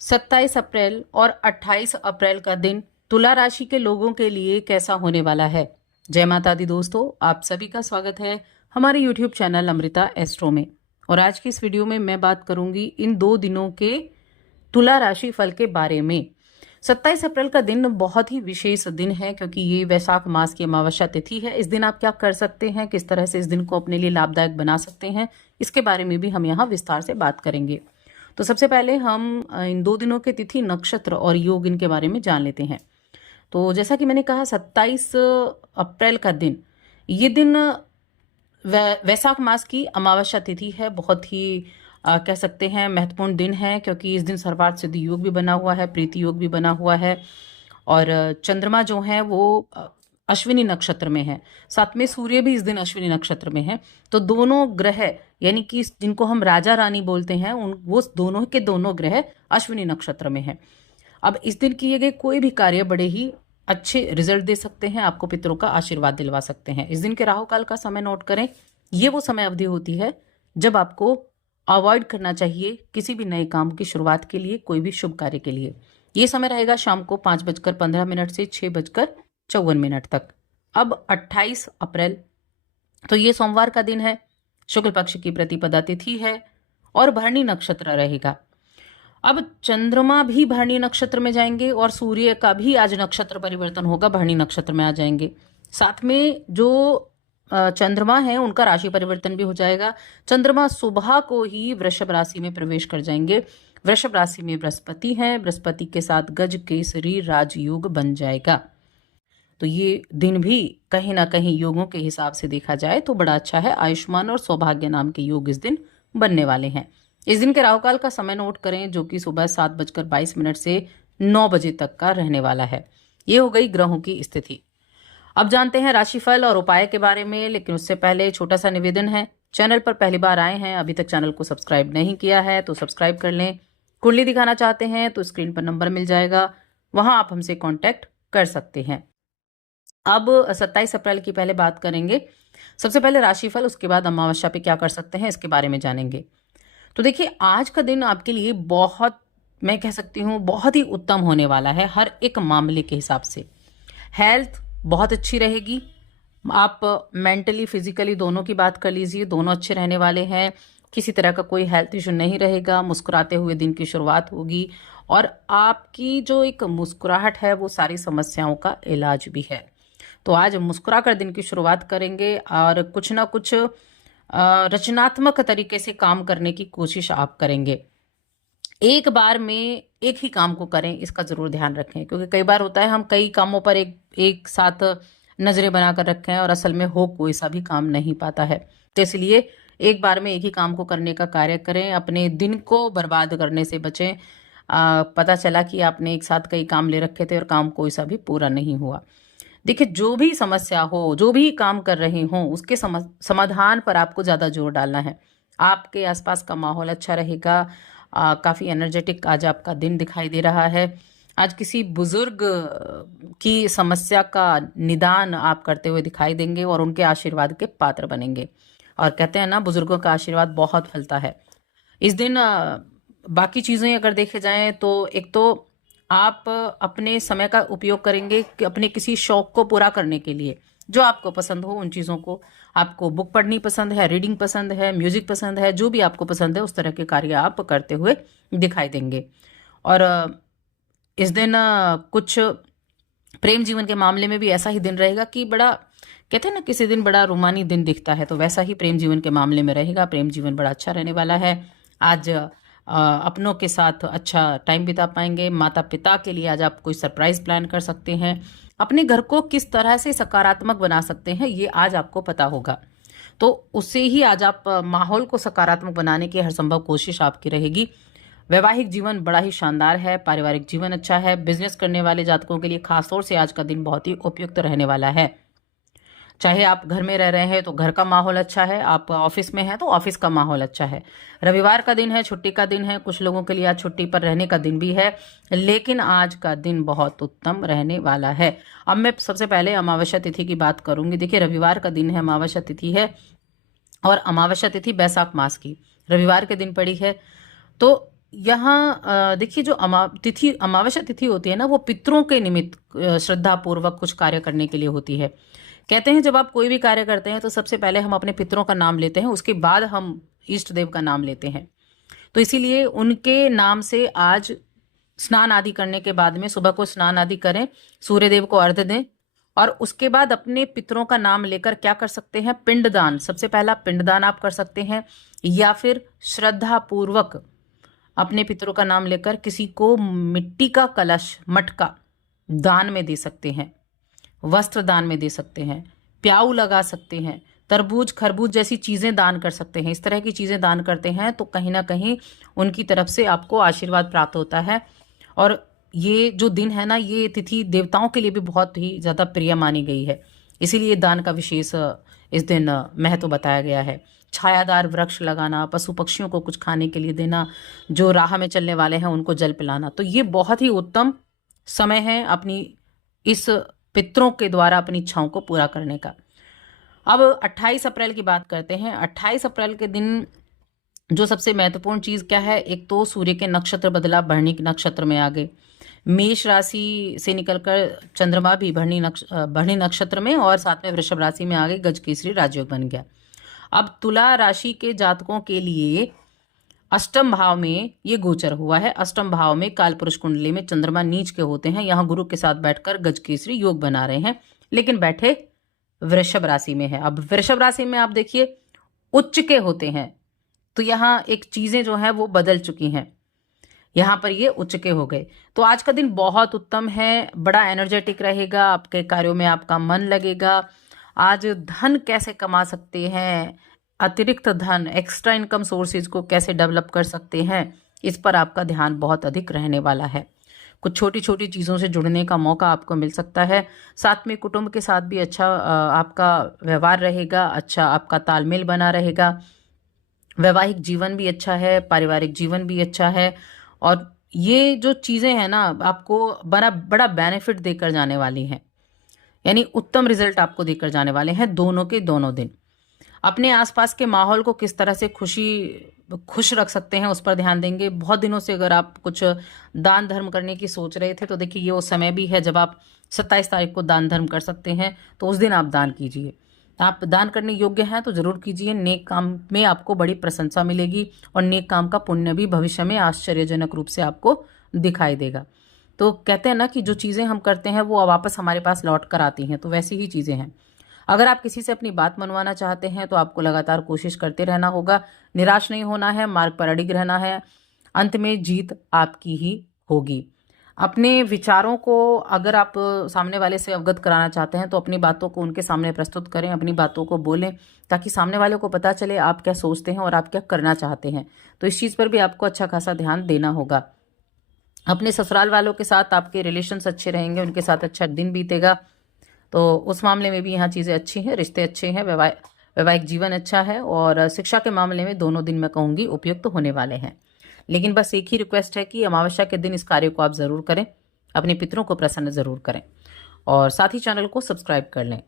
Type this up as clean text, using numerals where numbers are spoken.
27 अप्रैल और 28 अप्रैल का दिन तुला राशि के लोगों के लिए कैसा होने वाला है। जय माता दी दोस्तों, आप सभी का स्वागत है हमारे YouTube चैनल अमृता एस्ट्रो में। और आज की इस वीडियो में मैं बात करूंगी इन 2 दिनों के तुला राशि फल के बारे में। 27 अप्रैल का दिन बहुत ही विशेष दिन है क्योंकि ये वैशाख मास की अमावस्या तिथि है। इस दिन आप क्या कर सकते हैं, किस तरह से इस दिन को अपने लिए लाभदायक बना सकते हैं, इसके बारे में भी हम यहाँ विस्तार से बात करेंगे। तो सबसे पहले हम इन 2 दिनों के तिथि, नक्षत्र और योग इनके बारे में जान लेते हैं। तो जैसा कि मैंने कहा 27 अप्रैल का दिन, ये दिन वैशाख मास की अमावस्या तिथि है। बहुत ही कह सकते हैं महत्वपूर्ण दिन है क्योंकि इस दिन सर्वार्थ सिद्धि योग भी बना हुआ है, प्रीति योग भी बना हुआ है और चंद्रमा जो है वो अश्विनी नक्षत्र में है। साथ में सूर्य भी इस दिन अश्विनी नक्षत्र में है। तो दोनों ग्रह यानी कि जिनको हम राजा रानी बोलते हैं वो दोनों के दोनों ग्रह अश्विनी नक्षत्र में है। अब इस दिन किए गए कोई भी कार्य बड़े ही अच्छे रिजल्ट दे सकते हैं, आपको पितरों का आशीर्वाद दिलवा सकते हैं। इस दिन के राहु काल का समय नोट करें। ये वो समय अवधि होती है जब आपको अवॉइड करना चाहिए किसी भी नए काम की शुरुआत के लिए, कोई भी शुभ कार्य के लिए। ये समय रहेगा शाम को 5:15 से 6:54 तक। अब 28 अप्रैल, तो ये सोमवार का दिन है, शुक्ल पक्ष की प्रतिपदा तिथि है और भरणी नक्षत्र रहेगा। अब चंद्रमा भी भरणी नक्षत्र में जाएंगे और सूर्य का भी आज नक्षत्र परिवर्तन होगा, भरणी नक्षत्र में आ जाएंगे। साथ में जो चंद्रमा है उनका राशि परिवर्तन भी हो जाएगा। चंद्रमा सुबह को ही वृषभ राशि में प्रवेश कर जाएंगे। वृषभ राशि में बृहस्पति है, बृहस्पति के साथ गज केसरी राजयोग बन जाएगा। तो ये दिन भी कहीं ना कहीं योगों के हिसाब से देखा जाए तो बड़ा अच्छा है। आयुष्मान और सौभाग्य नाम के योग इस दिन बनने वाले हैं। इस दिन के राहु काल का समय नोट करें जो कि सुबह 7:22 से 9 बजे तक का रहने वाला है। ये हो गई ग्रहों की स्थिति। अब जानते हैं राशिफल और उपाय के बारे में, लेकिन उससे पहले छोटा सा निवेदन है। चैनल पर पहली बार आए हैं, अभी तक चैनल को सब्सक्राइब नहीं किया है तो सब्सक्राइब कर लें। कुंडली दिखाना चाहते हैं तो स्क्रीन पर नंबर मिल जाएगा, वहां आप हमसे कॉन्टैक्ट कर सकते हैं। अब 27 अप्रैल की पहले बात करेंगे। सबसे पहले राशिफल, उसके बाद अमावस्या पे क्या कर सकते हैं इसके बारे में जानेंगे। तो देखिए, आज का दिन आपके लिए बहुत, मैं कह सकती हूँ बहुत ही उत्तम होने वाला है हर एक मामले के हिसाब से। हेल्थ बहुत अच्छी रहेगी। आप मेंटली फिजिकली दोनों की बात कर लीजिए, दोनों अच्छे रहने वाले हैं। किसी तरह का कोई हेल्थ इशू नहीं रहेगा। मुस्कुराते हुए दिन की शुरुआत होगी और आपकी जो एक मुस्कुराहट है वो सारी समस्याओं का इलाज भी है। तो आज मुस्कुरा कर दिन की शुरुआत करेंगे और कुछ ना कुछ रचनात्मक तरीके से काम करने की कोशिश आप करेंगे। एक बार में एक ही काम को करें, इसका जरूर ध्यान रखें क्योंकि कई बार होता है हम कई कामों पर एक साथ नजरें बनाकर रखें और असल में हो कोई सा भी काम नहीं पाता है। तो इसलिए एक बार में एक ही काम को करने का कार्य करें, अपने दिन को बर्बाद करने से बचें। पता चला कि आपने एक साथ कई काम ले रखे थे और काम कोई सा भी पूरा नहीं हुआ। देखिए, जो भी समस्या हो, जो भी काम कर रहे हो, उसके समाधान पर आपको ज़्यादा जोर डालना है। आपके आसपास का माहौल अच्छा रहेगा। काफ़ी एनर्जेटिक आज आपका दिन दिखाई दे रहा है। आज किसी बुजुर्ग की समस्या का निदान आप करते हुए दिखाई देंगे और उनके आशीर्वाद के पात्र बनेंगे। और कहते हैं ना, बुजुर्गों का आशीर्वाद बहुत फलता है। इस दिन बाकी चीज़ें अगर देखे जाएं तो एक तो आप अपने समय का उपयोग करेंगे कि अपने किसी शौक को पूरा करने के लिए, जो आपको पसंद हो उन चीज़ों को। आपको बुक पढ़नी पसंद है, रीडिंग पसंद है, म्यूजिक पसंद है, जो भी आपको पसंद है उस तरह के कार्य आप करते हुए दिखाई देंगे। और इस दिन कुछ प्रेम जीवन के मामले में भी ऐसा ही दिन रहेगा कि बड़ा, कहते हैं ना, किसी दिन बड़ा रोमानी दिन दिखता है, तो वैसा ही प्रेम जीवन के मामले में रहेगा। प्रेम जीवन बड़ा अच्छा रहने वाला है। आज अपनों के साथ अच्छा टाइम बिता पाएंगे। माता पिता के लिए आज आप कोई सरप्राइज प्लान कर सकते हैं। अपने घर को किस तरह से सकारात्मक बना सकते हैं ये आज आपको पता होगा, तो उससे ही आज आप माहौल को सकारात्मक बनाने की हर संभव कोशिश आपकी रहेगी। वैवाहिक जीवन बड़ा ही शानदार है। पारिवारिक जीवन अच्छा है। बिजनेस करने वाले जातकों के लिए खासतौर से आज का दिन बहुत ही उपयुक्त रहने वाला है। चाहे आप घर में रह रहे हैं तो घर का माहौल अच्छा है, आप ऑफिस में हैं तो ऑफिस का माहौल अच्छा है। रविवार का दिन है, छुट्टी का दिन है, कुछ लोगों के लिए आज छुट्टी पर रहने का दिन भी है, लेकिन आज का दिन बहुत उत्तम रहने वाला है। अब मैं सबसे पहले अमावस्या तिथि की बात करूंगी। देखिए, रविवार का दिन है, अमावस्या तिथि है और अमावस्या तिथि बैसाख मास की रविवार के दिन पड़ी है। तो यहाँ देखिए, जो अमावस्या तिथि होती है ना, वो पितरों के निमित्त श्रद्धा पूर्वक कुछ कार्य करने के लिए होती है। कहते हैं जब आप कोई भी कार्य करते हैं तो सबसे पहले हम अपने पितरों का नाम लेते हैं, उसके बाद हम इष्ट देव का नाम लेते हैं। तो इसीलिए उनके नाम से आज स्नान आदि करने के बाद में सुबह को स्नान आदि करें, सूर्य देव को अर्घ्य दें और उसके बाद अपने पितरों का नाम लेकर क्या कर सकते हैं, पिंडदान। सबसे पहला पिंडदान आप कर सकते हैं, या फिर श्रद्धा पूर्वक अपने पितरों का नाम लेकर किसी को मिट्टी का कलश, मटका दान में दे सकते हैं, वस्त्र दान में दे सकते हैं, प्याऊ लगा सकते हैं, तरबूज खरबूज जैसी चीजें दान कर सकते हैं। इस तरह की चीजें दान करते हैं तो कहीं ना कहीं उनकी तरफ से आपको आशीर्वाद प्राप्त होता है। और ये जो दिन है ना, ये तिथि देवताओं के लिए भी बहुत ही ज्यादा प्रिय मानी गई है, इसीलिए दान का विशेष इस दिन महत्व बताया गया है। छायादार वृक्ष लगाना, पशु पक्षियों को कुछ खाने के लिए देना, जो राह में चलने वाले हैं उनको जल पिलाना, तो ये बहुत ही उत्तम समय है अपनी इस पितरों के द्वारा अपनी इच्छाओं को पूरा करने का। अब 28 अप्रैल की बात करते हैं। 28 अप्रैल के दिन जो सबसे महत्वपूर्ण चीज क्या है, एक तो सूर्य के नक्षत्र बदला, भरणी नक्षत्र में आ गए। मेष राशि से निकलकर चंद्रमा भी भरणी नक्षत्र में और साथ में वृषभ राशि में आ गए, गजकेसरी राजयोग बन गया। अब तुला राशि के जातकों के लिए अष्टम भाव में ये गोचर हुआ है। अष्टम भाव में काल पुरुष कुंडली में चंद्रमा नीच के होते हैं, यहाँ गुरु के साथ बैठकर गजकेसरी योग बना रहे हैं, लेकिन बैठे वृषभ राशि में है। अब वृषभ राशि में आप देखिए उच्च के होते हैं, तो यहाँ एक चीजें जो है वो बदल चुकी हैं, यहाँ पर ये उच्च के हो गए। तो आज का दिन बहुत उत्तम है, बड़ा एनर्जेटिक रहेगा, आपके कार्यों में आपका मन लगेगा। आज धन कैसे कमा सकते हैं, अतिरिक्त धन, एक्स्ट्रा इनकम सोर्सेज को कैसे डेवलप कर सकते हैं, इस पर आपका ध्यान बहुत अधिक रहने वाला है। कुछ छोटी छोटी चीज़ों से जुड़ने का मौका आपको मिल सकता है। साथ में कुटुंब के साथ भी अच्छा आपका व्यवहार रहेगा, अच्छा आपका तालमेल बना रहेगा। वैवाहिक जीवन भी अच्छा है, पारिवारिक जीवन भी अच्छा है, और ये जो चीज़ें हैं ना, आपको बड़ा बड़ा बेनिफिट देकर जाने वाली हैं, यानी उत्तम रिजल्ट आपको देकर जाने वाले हैं दोनों के दोनों दिन। अपने आसपास के माहौल को किस तरह से खुश रख सकते हैं उस पर ध्यान देंगे। बहुत दिनों से अगर आप कुछ दान धर्म करने की सोच रहे थे तो देखिए ये वो समय भी है जब आप 27 तारीख को दान धर्म कर सकते हैं, तो उस दिन आप दान कीजिए। आप दान करने योग्य हैं तो जरूर कीजिए, नेक काम में आपको बड़ी प्रशंसा मिलेगी और नेक काम का पुण्य भी भविष्य में आश्चर्यजनक रूप से आपको दिखाई देगा। तो कहते हैं ना कि जो चीज़ें हम करते हैं वो वापस हमारे पास लौट कर आती हैं, तो वैसी ही चीज़ें हैं। अगर आप किसी से अपनी बात मनवाना चाहते हैं तो आपको लगातार कोशिश करते रहना होगा, निराश नहीं होना है, मार्ग पर अडिग रहना है, अंत में जीत आपकी ही होगी। अपने विचारों को अगर आप सामने वाले से अवगत कराना चाहते हैं तो अपनी बातों को उनके सामने प्रस्तुत करें, अपनी बातों को बोलें, ताकि सामने वाले को पता चले आप क्या सोचते हैं और आप क्या करना चाहते हैं। तो इस चीज़ पर भी आपको अच्छा खासा ध्यान देना होगा। अपने ससुराल वालों के साथ आपके रिलेशंस अच्छे रहेंगे, उनके साथ अच्छा दिन बीतेगा, तो उस मामले में भी यहाँ चीज़ें अच्छी हैं, रिश्ते अच्छे हैं, वैवाहिक जीवन अच्छा है, और शिक्षा के मामले में दोनों दिन मैं कहूँगी उपयुक्त होने वाले हैं। लेकिन बस एक ही रिक्वेस्ट है कि अमावस्या के दिन इस कार्य को आप ज़रूर करें, अपने पितरों को प्रसन्न ज़रूर करें, और साथ ही चैनल को सब्सक्राइब कर लें।